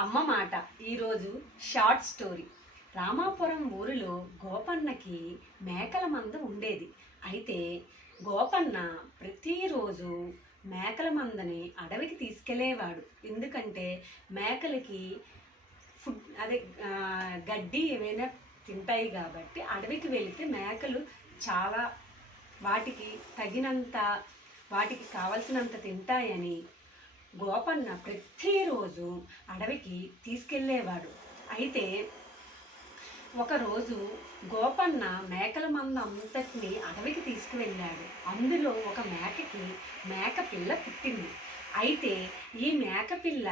అమ్మ మాట. ఈరోజు షార్ట్ స్టోరీ. రామాపురం ఊరిలో గోపన్నకి మేకల మంద ఉండేది. అయితే గోపన్న ప్రతిరోజు మేకల మందని అడవికి తీసుకెళ్ళేవాడు. ఎందుకంటే మేకలకి ఫుడ్ అదే గడ్డి ఏమైనా తింటాయి కాబట్టి అడవికి వెళితే మేకలు చాలా వాటికి తగినంత వాటికి కావలసినంత తింటాయని గోపన్న ప్రతిరోజు అడవికి తీసుకెళ్ళేవాడు. అయితే ఒకరోజు గోపన్న మేకల మంద అంతటిని అడవికి తీసుకువెళ్ళాడు. అందులో ఒక మేకకి మేక పిల్ల పుట్టింది. అయితే ఈ మేక పిల్ల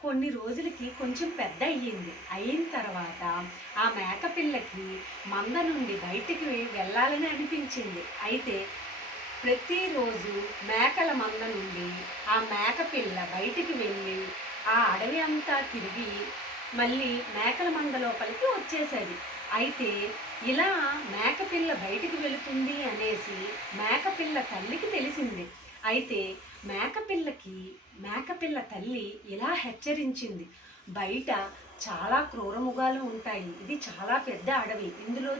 కొన్ని రోజులకి కొంచెం పెద్ద అయ్యింది అయిన తర్వాత ఆ మేక పిల్లకి మంద నుండి బయటికి వెళ్ళాలని అనిపించింది. అయితే ప్రతిరోజు మేకల మంద నుండి ఆ మేక పిల్ల బయటికి వెళ్ళి ఆ అడవి అంతా తిరిగి మళ్ళీ మేకల మంద లోపలికి వచ్చేసేది. అయితే ఇలా మేకపిల్ల బయటికి వెళుతుంది అనేసి మేకపిల్ల తల్లికి తెలిసింది. అయితే మేకపిల్లకి మేకపిల్ల తల్లి ఇలా హెచ్చరించింది. బయట చాలా క్రూరముగాలు ఉంటాయి. ఇది చాలా పెద్ద అడవి. ఇందులో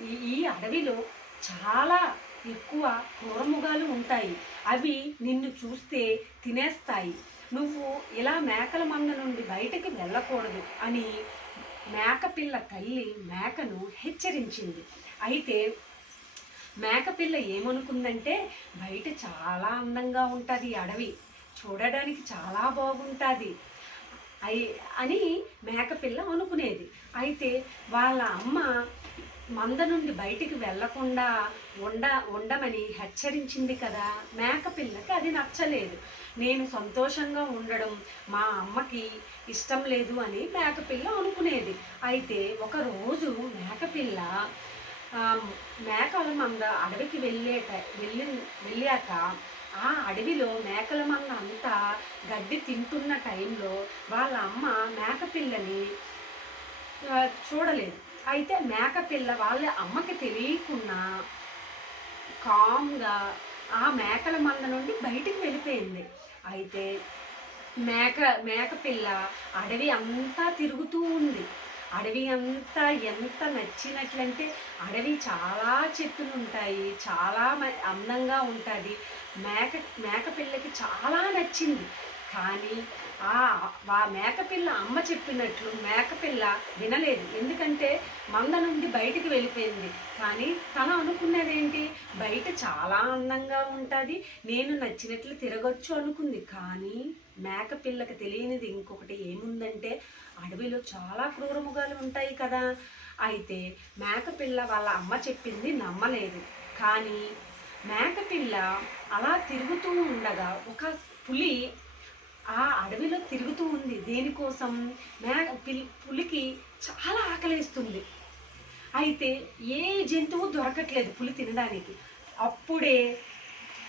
ఈ ఈ అడవిలో చాలా ఎక్కువ క్రూరముగాలు ఉంటాయి. అవి నిన్ను చూస్తే తినేస్తాయి. నువ్వు ఇలా మేకల మంద నుండి బయటకు వెళ్ళకూడదు అని మేకపిల్ల తల్లి మేకను హెచ్చరించింది. అయితే మేకపిల్ల ఏమనుకుందంటే బయట చాలా అందంగా ఉంటుంది అడవి. చూడడానికి చాలా బాగుంటుంది. అయి అని మేకపిల్ల అనుకునేది. అయితే వాళ్ళ అమ్మ మంద నుండి బయటికి వెళ్ళకుండా ఉండ ఉండమని హెచ్చరించింది కదా. మేకపిల్లకి అది నచ్చలేదు. నేను సంతోషంగా ఉండడం మా అమ్మకి ఇష్టం లేదు అని మేకపిల్ల అనుకునేది. అయితే ఒకరోజు మేకపిల్ల మేకల మంద అడవికి వెళ్ళేట వెళ్ళి వెళ్ళాక ఆ అడవిలో మేకల మంద అంతా గడ్డి తింటున్న టైంలో వాళ్ళ అమ్మ మేకపిల్లని చూడలేదు. అయితే మేకపిల్ల వాళ్ళ అమ్మకి తెలియకుండా కామ్గా ఆ మేకల మంద నుండి బయటికి వెళ్ళిపోయింది. అయితే మేక మేకపిల్ల అడవి అంతా తిరుగుతూ ఉంది. అడవి అంతా ఎంత నచ్చినట్లంటే అడవి చాలా చెట్లు ఉంటాయి చాలా మ- అందంగా ఉంటుంది. మేక మేకపిల్లకి చాలా నచ్చింది. కానీ ఆ మేకపిల్ల అమ్మ చెప్పినట్లు మేకపిల్ల వినలేదు. ఎందుకంటే మంద నుండి బయటికి వెళ్ళిపోయింది. కానీ తను అనుకున్నది ఏంటి బయట చాలా అందంగా ఉంటుంది. నేను నచ్చినట్లు తిరగొచ్చు అనుకుంది. కానీ మేకపిల్లకి తెలియనిది ఇంకొకటి ఏముందంటే అడవిలో చాలా క్రూరముగాలు ఉంటాయి కదా. అయితే మేకపిల్ల వాళ్ళ అమ్మ చెప్పింది నమ్మలేదు. కానీ మేకపిల్ల అలా తిరుగుతూ ఉండగా ఒక పులి ఆ అడవిలో తిరుగుతూ ఉంది. దేనికోసం? మే పులికి చాలా ఆకలిస్తుంది. అయితే ఏ జంతువు దొరకట్లేదు పులి తినడానికి. అప్పుడే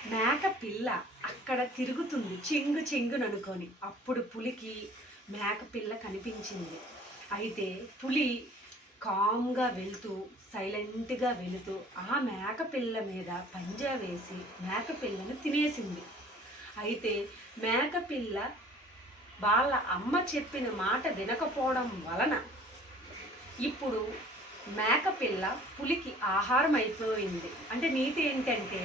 మేక పిల్ల అక్కడ తిరుగుతుంది చెంగు చెంగును అనుకొని. అప్పుడు పులికి మేక పిల్ల కనిపించింది. అయితే పులి కామ్గా వెళ్తూ సైలెంట్గా వెళుతూ ఆ మేక పిల్ల మీద పంజా వేసి మేక పిల్లను తినేసింది. అయితే మేకపిల్ల వాళ్ళ అమ్మ చెప్పిన మాట వినకపోవడం వలన ఇప్పుడు మేకపిల్ల పులికి ఆహారం అయిపోయింది. అంటే నీతి ఏంటంటే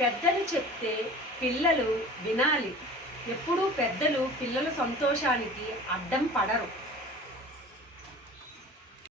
పెద్దలు చెప్తే పిల్లలు వినాలి. ఎప్పుడూ పెద్దలు పిల్లల సంతోషానికి అడ్డం పడరు.